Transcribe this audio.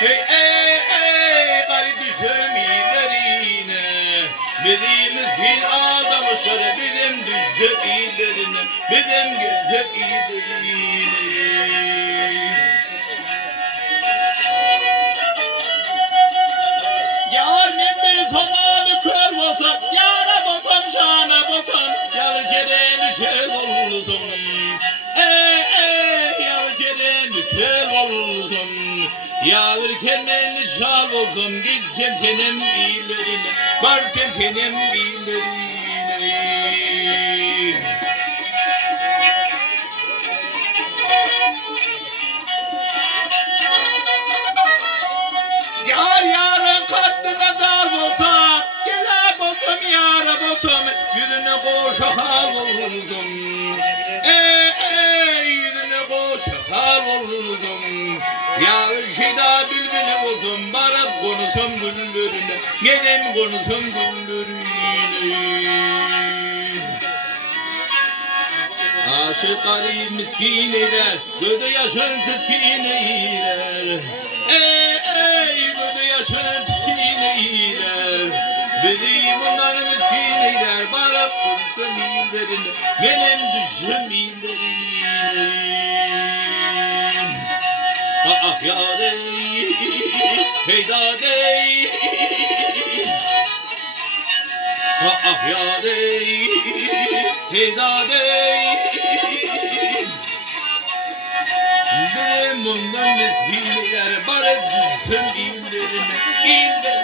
Hey ey ey kardeşim ilerine Bizimiz bir adamışlar bizim düşecek ilerine Bizim gelecek ilerine Yar nemli zamanı kör olsam Yara botam şana botam Yar cereni çel olsam Yar cereni çel olsam Yağır kendini şal olsam Gideceğim senin ilerine Varken senin ilerine Yar yarın katlına dal olsam Gel botum yara botum Yüzüne koşa hal oldum Yüzüne koşa hal oldum Yar şeyda bülbülü olsun Bana konuşum güllerine Gelem konuşum güllerine Aşık garip miskin eyler Gözü yaşın tüskin eyler Gözü yaşın tüskin eyler Bizim onlar miskin eyler Bana konuşum ilerine Gelem düşüm ilerine Ah ya dey Hey da dey Ah ya dey Hey da dey Benim bundan mesfiler Bana düşsün illerine